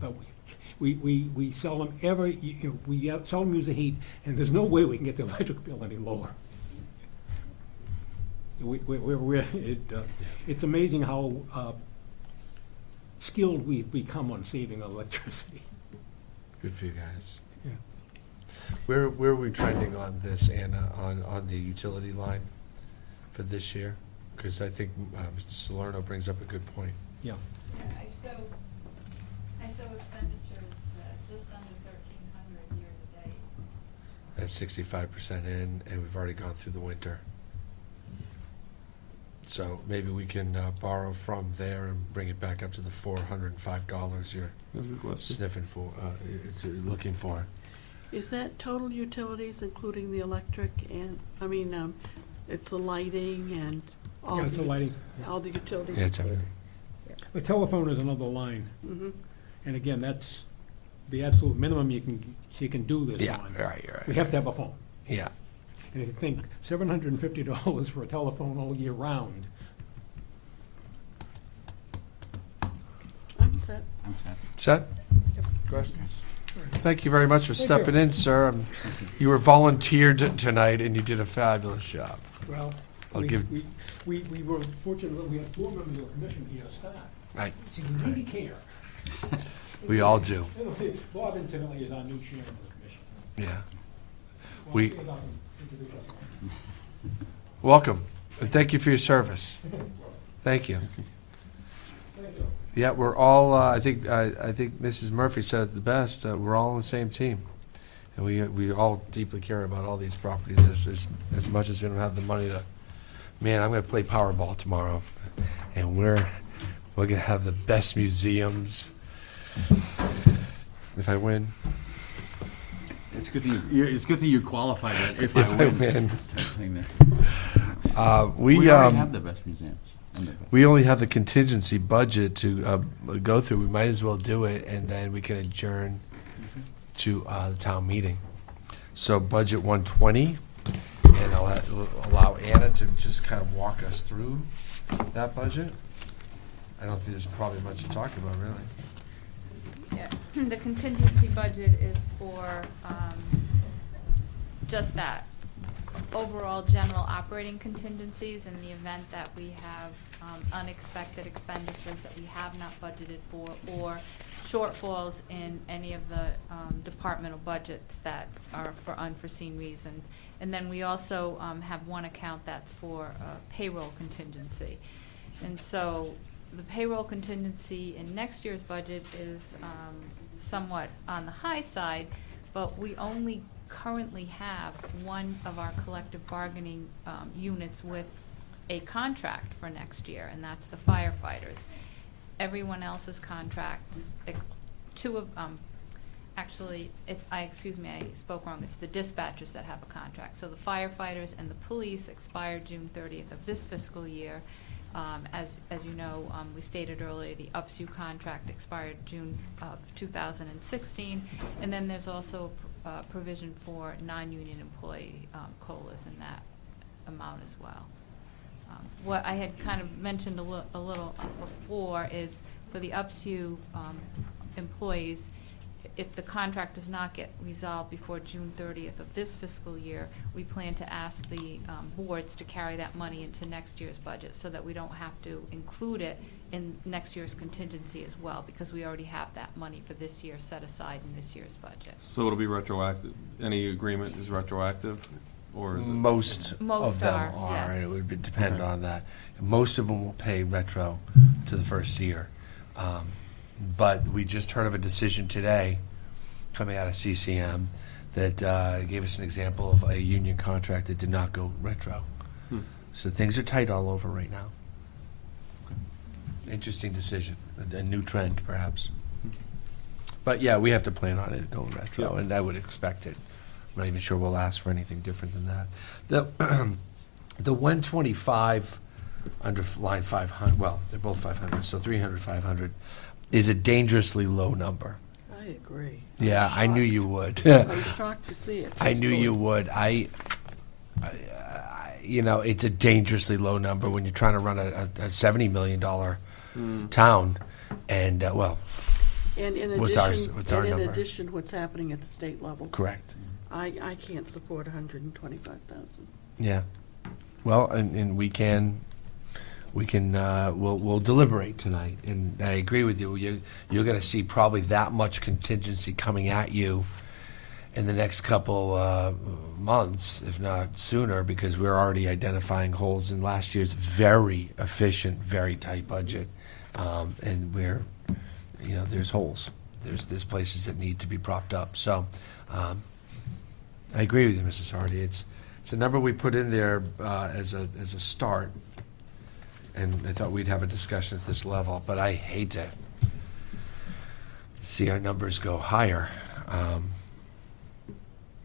But we seldom ever, we seldom use the heat, and there's no way we can get the electric bill any lower. It's amazing how skilled we've become on saving electricity. Good for you guys. Yeah. Where are we trending on this, Anna, on the utility line for this year? Because I think Mr. Salerno brings up a good point. Yeah, I show expenditures just under 1,300 year to date. That's 65% in, and we've already gone through the winter. So maybe we can borrow from there and bring it back up to the $405 you're sniffing for, looking for. Is that total utilities, including the electric and, it's the lighting and all Yeah, it's the lighting. all the utilities? Yeah, it's everything. The telephone is another line, Mm-hmm. and again, that's the absolute minimum you can do this Yeah, on. right, you're right. We have to have a phone. Yeah. And if you think $750 for a telephone all year round, I'm set. Set? Questions? Thank you very much for Thank stepping in, sir. You were volunteered tonight, and you did a fabulous job. well, I'll we, give- we were fortunate that we had 4 members of the commission here to start. Right. So we really care. We all do. Bob incidentally is our new chairman of the commission. Yeah. Well, We- I think I'll introduce us. Welcome, and thank you for your service. Thank you. Thank you. Yeah, we're all, I think Mrs. Murphy said it the best, we're all on the same team. And we all deeply care about all these properties as much as we don't have the money to, man, I'm gonna play Powerball tomorrow. And we're gonna have the best museums. If I win. It's good that you qualified that if If I I win. win. type thing there. We already have the best museums. we only have the contingency budget to go through. We might as well do it, and then we can adjourn to the town meeting. So budget 120, and I'll allow Anna to just kind of walk us through that budget. I don't think there's probably much to talk about, really. Yeah, the contingency budget is for just that, overall general operating contingencies in the event that we have unexpected expenditures that we have not budgeted for, or shortfalls in any of the departmental budgets that are for unforeseen reasons. And then we also have one account that's for payroll contingency. And so the payroll contingency in next year's budget is somewhat on the high side, but we only currently have one of our collective bargaining units with a contract for next year, and that's the firefighters. Everyone else's contracts, two of, actually, I spoke wrong. It's the dispatchers that have a contract. So the firefighters and the police expire June 30th of this fiscal year. As you know, we stated earlier, the UPSU contract expired June of 2016, and then there's also a provision for non-union employee COLAs in that amount as well. What I had kind of mentioned a little before is for the UPSU employees, if the contract does not get resolved before June 30th of this fiscal year, we plan to ask the boards to carry that money into next year's budget so that we don't have to include it in next year's contingency as well, because we already have that money for this year set aside in this year's budget. So it'll be retroactive? Any agreement is retroactive, or is it? Most Most of them are, are, yes. and it would depend Okay. on that. Most of them will pay retro to the first year. But we just heard of a decision today coming out of CCM that gave us an example of a union contract that did not go retro. So things are tight all over right now. Interesting decision, a new trend perhaps. But yeah, we have to plan on it going retro, Yeah. and I would expect it. I'm not even sure we'll ask for anything different than that. The 125 under line 500, well, they're both 500, so 300, 500, is a dangerously low number. I agree. Yeah, I knew you would. I'm shocked to see it. I knew you would. It's a dangerously low number when you're trying to run a $70 million town, and And in What's addition, what's our and in number? addition, what's happening at the state level. Correct. I can't support 125,000. Yeah. Well, and we'll deliberate tonight. And I agree with you. You're going to see probably that much contingency coming at you in the next couple months, if not sooner, because we're already identifying holes in last year's very efficient, very tight budget. And there's holes. There's places that need to be propped up. So I agree with you, Mrs. Hardy. It's a number we put in there as a start, and I thought we'd have a discussion at this level. But I hate to see our numbers go higher.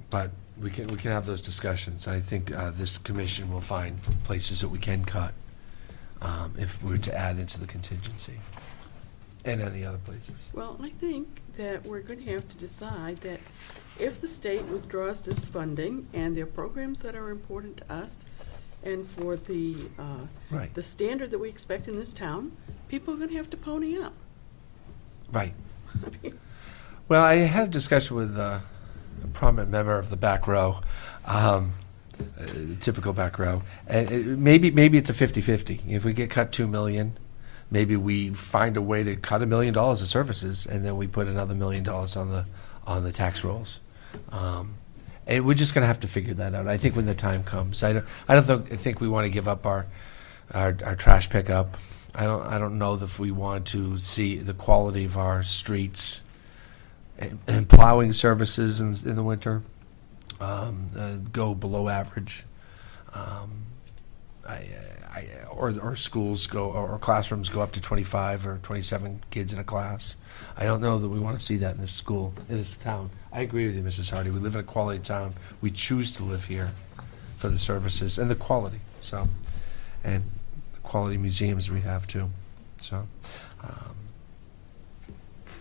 But we can have those discussions. I think this commission will find places that we can cut if we were to add into the contingency, and any other places. Well, I think that we're going to have to decide that if the state withdraws this funding and there are programs that are important to us and for the Right. the standard that we expect in this town, people are going to have to pony up. Right. Well, I had a discussion with a prominent member of the back row, typical back row, and maybe it's a 50-50. If we get cut $2 million, maybe we find a way to cut $1 million of services, and then we put another $1 million on the tax rolls. And we're just going to have to figure that out. I think when the time comes, I don't think we want to give up our trash pickup. I don't know if we want to see the quality of our streets and plowing services in the winter go below average. Or schools go, or classrooms go up to 25 or 27 kids in a class. I don't know that we want to see that in this town. I agree with you, Mrs. Hardy. We live in a quality town. We choose to live here for the services and the quality. So, and the quality museums we have too. So,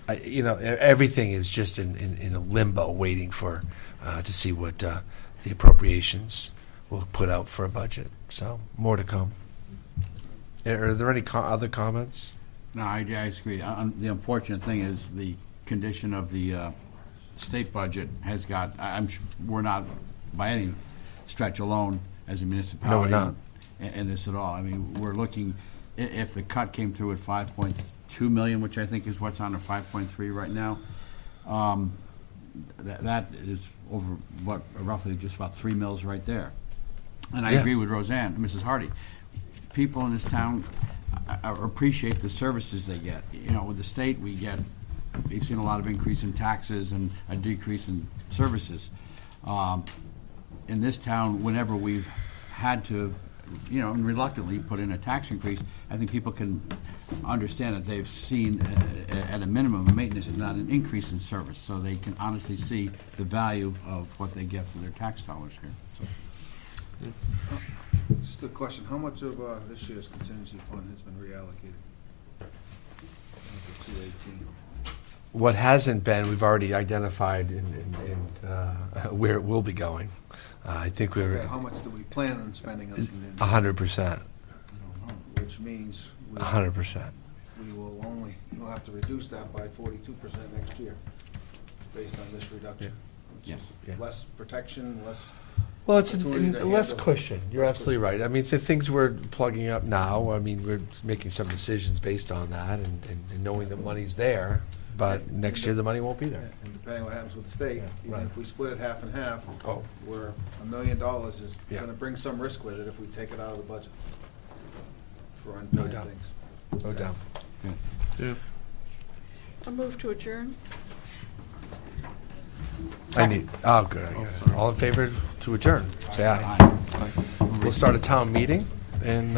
everything is just in a limbo, waiting for to see what the appropriations will put out for a budget. So, more to come. Are there any other comments? No, I agree. The unfortunate thing is the condition of the state budget has got, we're not by any stretch alone as a municipality. No, we're not. In this at all. I mean, we're looking, if the cut came through at 5.2 million, which I think is what's on, or 5.3 right now, that is over, roughly just about 3 mills right there. And I Yeah. agree with Roseanne, Mrs. Hardy. People in this town appreciate the services they get. With the state, we've seen a lot of increase in taxes and a decrease in services. In this town, whenever we've had to, and reluctantly put in a tax increase, I think people can understand that they've seen, at a minimum, maintenance is not an increase in service, so they can honestly see the value of what they get for their tax dollars here. So. Just a question, how much of this year's contingency fund has been reallocated? Of the 218. What hasn't been, we've already identified where it will be going. I think we're Okay, how much do we plan on spending on contingency? 100%. Which means 100%. we'll have to reduce that by 42% next year, based on this reduction. Which Yes. is Yeah. less protection, less. Well, it's opportunity to less handle. cushion. You're Less absolutely right. I mean, the things we're plugging up now, I mean, we're making some decisions based on that and knowing the money's there, but next year the money won't be there. And depending on what happens with the state, Yeah, even right. if we split it half and half, Oh. where $1 million is Yeah. gonna bring some risk with it if we take it out of the budget for No unplanned doubt. things. No doubt. Good. I move to adjourn. Good. All in favor to adjourn, say aye. Aye. We'll start a town meeting in